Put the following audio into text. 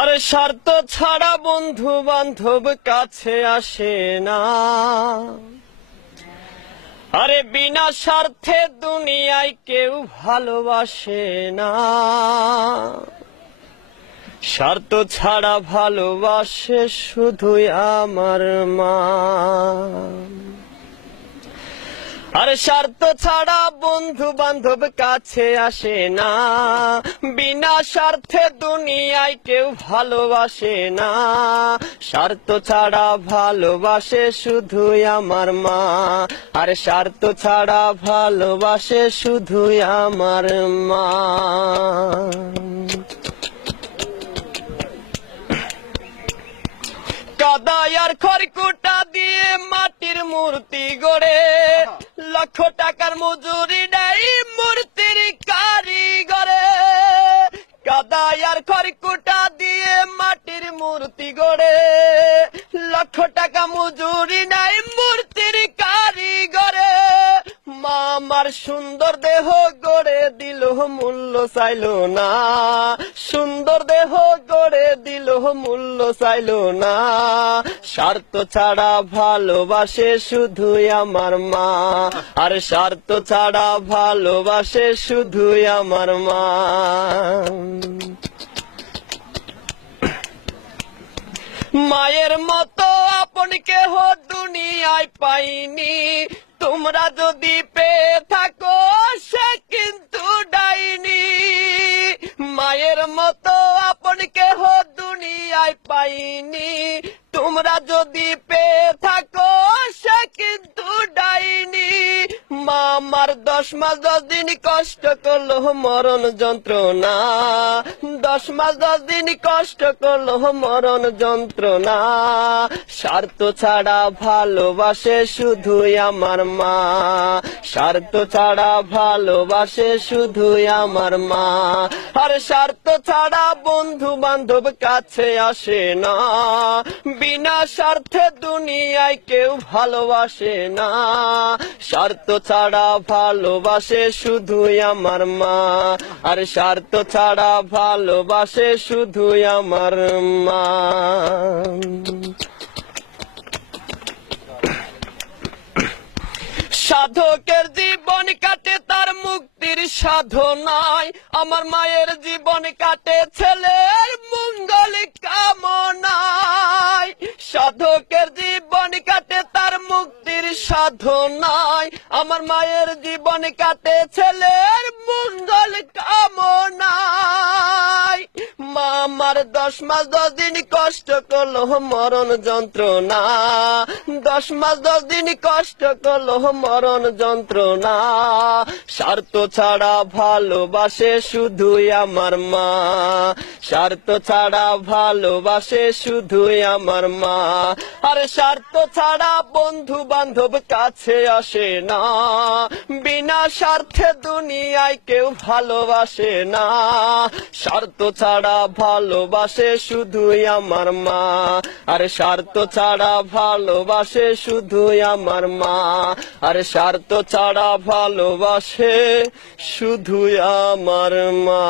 আরে স্বার্থ ছাড়া বন্ধু বান্ধব কাছে আসে না। আরে বিনা স্বার্থে দুনিয়ায় কেউ ভালোবাসে না। স্বার্থ ছাড়া ভালোবাসে শুধুই আমার মা। আরে স্বার্থ ছাড়া বন্ধু বান্ধব কাছে আসে না। বিনা স্বার্থে দুনিয়ায় কেউ ভালোবাসে না। স্বার্থ ছাড়া ভালোবাসে শুধুই আমার মা। আরে স্বার্থ ছাড়া ভালোবাসে শুধুই আমার মা। কাদায় আর খড়কুটা দিয়ে মাটির মূর্তি গড়ে, লক্ষ টাকার মজুরি নেই মূর্তির কারিগরে। কাদায় আর খড়কুটা দিয়ে মাটির মূর্তি গড়ে, লক্ষ টাকা মজুরি নেই মূর্তির কারিগরে। মা আমার সুন্দর দেহ গড়ে দিল মূল্য চাইল না। সুন্দর দেহ গড়ে দিল মূল্য চাইল না। স্বার্থ ছাড়া ভালোবাসে শুধুই আমার মা। আর স্বার্থ ছাড়া ভালোবাসে শুধুই আমার মা। মায়ের মতো আপন কেহ দুনিয়ায় পাইনি। তোমরা যদি পেয়ে থাকো সে কিন্তু ডাইনি। মায়ের মতো আপন কেহ দুনিয়ায় পাইনি। তোমরা যদি পেয়ে থাকো সে কিন্তু ডাইনি। মা আমার 10 মাস 10 দিন কষ্ট করলো মরণ যন্ত্রণা। 10 মাস 10 দিন কষ্ট করলো মরণ যন্ত্রণা। স্বার্থ ছাড়া ভালোবাসে শুধুই আমার মা। স্বার্থ ছাড়া ভালোবাসে শুধুই আমার মা। আর স্বার্থ ছাড়া বন্ধু বান্ধব কাছে আসে না। বিনা স্বার্থে দুনিয়ায় কেউ ভালোবাসে না। স্বার্থ ছাড়া ভালোবাসে শুধুই আমার মা। আর স্বার্থ ছাড়া ভালোবাসে শুধুই আমার মা। সাধকের জীবন কাটে তার মুক্তির সাধনায়। আমার মায়ের জীবন কাটে ছেলের মঙ্গল কামনায়। সাধকের জীবন কাটে তার মুক্তির সাধনায়। আমার মায়ের জীবন কাটে ছেলের মঙ্গল কামনায়। মা আমার 10 মাস 10 দিন কষ্ট করলো মরণ যন্ত্রণা। 10 মাস 10 দিন কষ্ট করলো মরণ যন্ত্রণা। স্বার্থ ছাড়া ভালোবাসে শুধুই আমার মা। স্বার্থ ছাড়া ভালোবাসে শুধুই আমার মা। আর স্বার্থ ছাড়া বন্ধু বান্ধব কাছে আসে না। বিনা স্বার্থে দুনিয়ায় কেউ ভালোবাসে না। স্বার্থ ছাড়া ভালোবাসে শুধুই আমার মা। আর স্বার্থ ছাড়া ভালোবাসে শুধুই আমার মা। আর স্বার্থ ছাড়া ভালোবাসে শুধুই আমার মা।